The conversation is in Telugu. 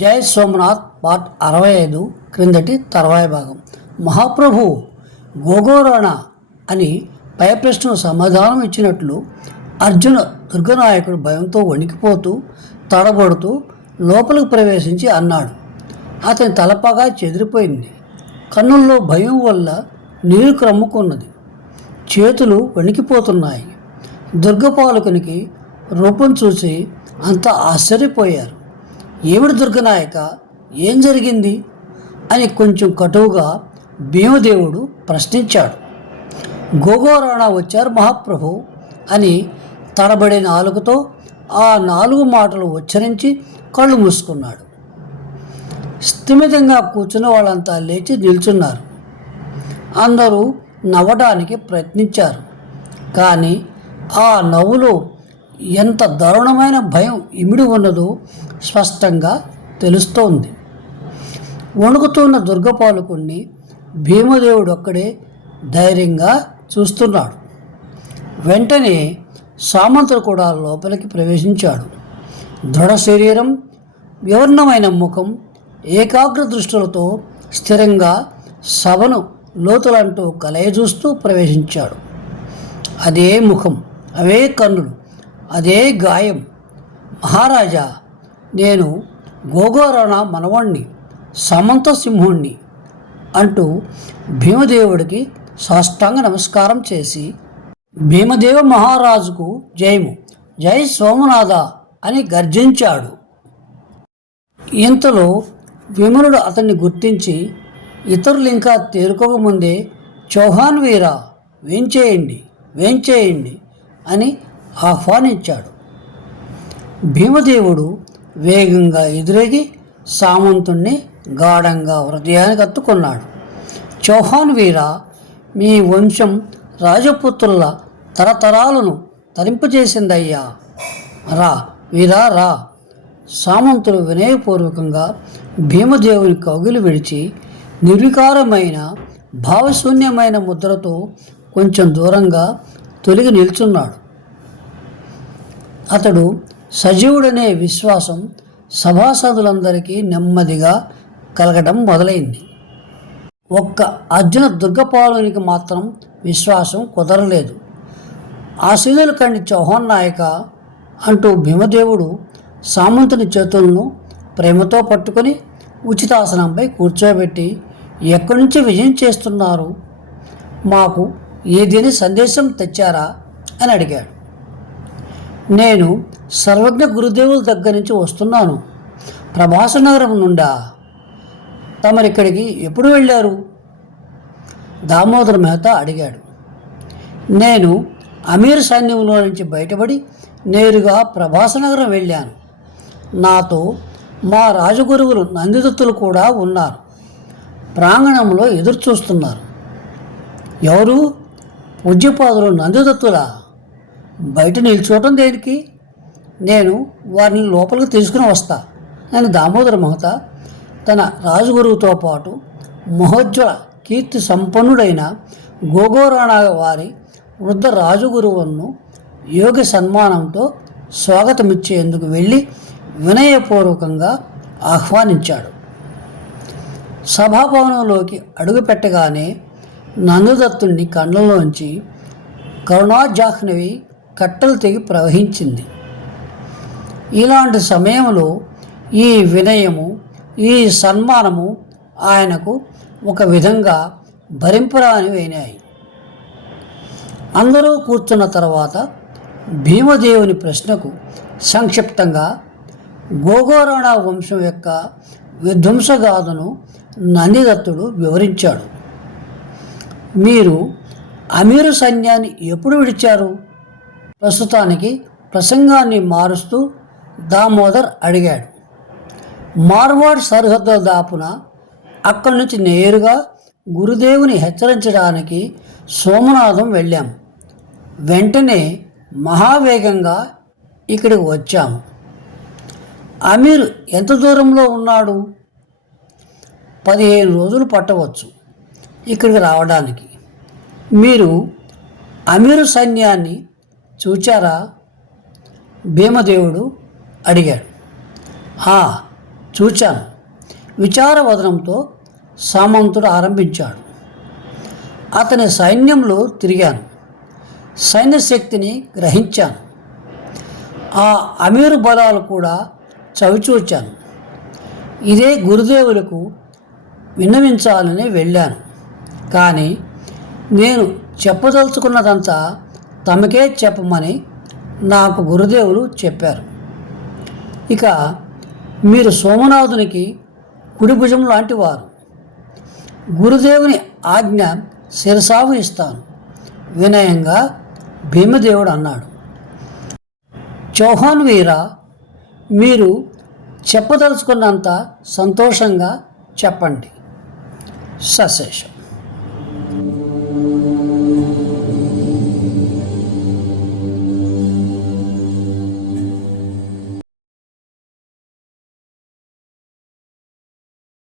జై సోమనాథ్ పార్ట్ అరవై ఐదు క్రిందటి తర్వాయి భాగం. మహాప్రభు గోగోరాణ అని పై ప్రశ్నకు సమాధానం ఇచ్చినట్లు అర్జున దుర్గనాయకుడు భయంతో వణికిపోతూ తడబడుతూ లోపలికి ప్రవేశించి అన్నాడు. అతని తలపగా చెదిరిపోయింది. కన్నుల్లో భయం వల్ల నీరు క్రమ్ముకున్నది. చేతులు వణికిపోతున్నాయి. దుర్గపాలకునికి రూపం చూసి అంత ఆశ్చర్యపోయారు. ఏమిటి దుర్గనాయక? ఏం జరిగింది? అని కొంచెం కటువుగా భీమదేవుడు ప్రశ్నించాడు. గోగోరాణా వచ్చారు మహాప్రభు అని తడబడే నాలుగుతో ఆ నాలుగు మాటలు ఉచ్చరించి కళ్ళు మూసుకున్నాడు. స్థిమితంగా కూర్చున్న వాళ్ళంతా లేచి నిల్చున్నారు. అందరూ నవ్వడానికి ప్రయత్నించారు. కానీ ఆ నవ్వులో ఎంత దారుణమైన భయం ఇమిడి ఉన్నదో స్పష్టంగా తెలుస్తోంది. వణుకుతున్న దుర్గపాలకుణ్ణి భీమదేవుడు ఒక్కడే ధైర్యంగా చూస్తున్నాడు. వెంటనే సామంతుడు కూడా లోపలికి ప్రవేశించాడు. దృఢ శరీరం వివర్ణమైన ముఖం ఏకాగ్ర దృష్టులతో స్థిరంగా సభను లోతులంటూ కలయజూస్తూ ప్రవేశించాడు. అదే ముఖం అవే కన్నులు అదే గాయం. మహారాజా నేను గోగోరణ మనవణ్ణి సమంత సింహుణ్ణి అంటూ భీమదేవుడికి సాష్టాంగ నమస్కారం చేసి భీమదేవ మహారాజుకు జయము. జై సోమనాథ అని గర్జించాడు. ఇంతలో విమలుడు అతన్ని గుర్తించి ఇతరులు ఇంకా తేరుకోకముందే చౌహాన్ వీరా వేంచేయండి వేంచేయండి అని ఆహ్వానించాడు. భీమదేవుడు వేగంగా ఎదురేగి సామంతుణ్ణి గాఢంగా హృదయానికి అత్తుకున్నాడు. చౌహాన్ వీర మీ వంశం రాజపుత్రుల తరతరాలను తరింపజేసిందయ్యా. రా వీరా రా. సామంతుడు వినయపూర్వకంగా భీమదేవుని కౌగిలి విడిచి నిర్వికారమైన భావశూన్యమైన ముద్రతో కొంచెం దూరంగా తొలగి నిల్చున్నాడు. అతడు సజీవుడనే విశ్వాసం సభాసదులందరికీ నెమ్మదిగా కలగడం మొదలైంది. ఒక్క అర్జున దుర్గపాలునికి మాత్రం విశ్వాసం కుదరలేదు. ఆశీనుల కండి చౌహాన్ నాయక అంటూ భీమదేవుడు సామంతుని చేతులను ప్రేమతో పట్టుకొని ఉచితాసనంపై కూర్చోబెట్టి ఎక్కడి నుంచి విజయం చేస్తున్నారు? మాకు ఏదేని సందేశం తెచ్చారా? అని అడిగాడు. నేను సర్వజ్ఞ గురుదేవుల దగ్గర నుంచి వస్తున్నాను. ప్రభాస నగరం నుండా తమరిక్కడికి ఎప్పుడు వెళ్ళారు? దామోదర్ మెహతా అడిగాడు. నేను అమీర్ సైన్యంలో నుంచి బయటపడి నేరుగా ప్రభాస నగరం వెళ్ళాను. నాతో మా రాజగురువులు నందిదత్తులు కూడా ఉన్నారు. ప్రాంగణంలో ఎదురు చూస్తున్నారు ఎవరు? పూజ్యపాదులు నందిదత్తులా? బయట నిల్చోవటం దేనికి? నేను వారిని లోపలికి తీసుకుని వస్తా. అని దామోదర మహత తన రాజగురువుతో పాటు మహోజ్వల కీర్తి సంపన్నుడైన గోగోరాణ వారి వృద్ధ రాజగురువును యోగ సన్మానంతో స్వాగతమిచ్చేందుకు వెళ్ళి వినయపూర్వకంగా ఆహ్వానించాడు. సభాభవనంలోకి అడుగుపెట్టగానే నందుదత్తుని కళ్ళలోంచి కరుణాజాహ్నవి కట్టలు తెగి ప్రవహించింది. ఇలాంటి సమయంలో ఈ వినయము ఈ సన్మానము ఆయనకు ఒక విధంగా భరింపరానివైనాయి అందరూ కూర్చున్న తర్వాత భీమదేవుని ప్రశ్నకు సంక్షిప్తంగా గోగోరాణ వంశం యొక్క విధ్వంసగాథను నందిదత్తుడు వివరించాడు. మీరు అమీరు సైన్యాన్ని ఎప్పుడు విడిచారు? ప్రస్తుతానికి ప్రసంగాన్ని మారుస్తూ దామోదర్ అడిగాడు. మార్వాడ్ సరిహద్దుల దాపున అక్కడి నుంచి నేరుగా గురుదేవుని హెచ్చరించడానికి సోమనాథం వెళ్ళాం. వెంటనే మహావేగంగా ఇక్కడికి వచ్చాము అమీర్ ఎంత దూరంలో ఉన్నాడు? పదిహేను రోజులు పట్టవచ్చు ఇక్కడికి రావడానికి. మీరు అమీరు సైన్యాన్ని చూచారా? భీమదేవుడు అడిగాడు. "ఆ, చూచాను. విచారవదనంతో సామంతుడు ఆరంభించాడు. అతని సైన్యంలో తిరిగాను. సైన్య శక్తిని గ్రహించాను. ఆ అమీరు బలాలు కూడా చవిచూచాను ఇదే గురుదేవులకు విన్నవించాలని వెళ్ళాను. కానీ నేను చెప్పదలుచుకున్నదంతా తమకే చెప్పమని నాకు గురుదేవులు చెప్పారు. ఇక మీరు సోమనాథునికి కుడి భుజం లాంటి వారు. గురుదేవుని ఆజ్ఞ శిరసావు ఇస్తాను. వినయంగా భీమదేవుడు అన్నాడు. చౌహాన్ వీర మీరు చెప్పదలుచుకున్నంత సంతోషంగా చెప్పండి. సశేషం.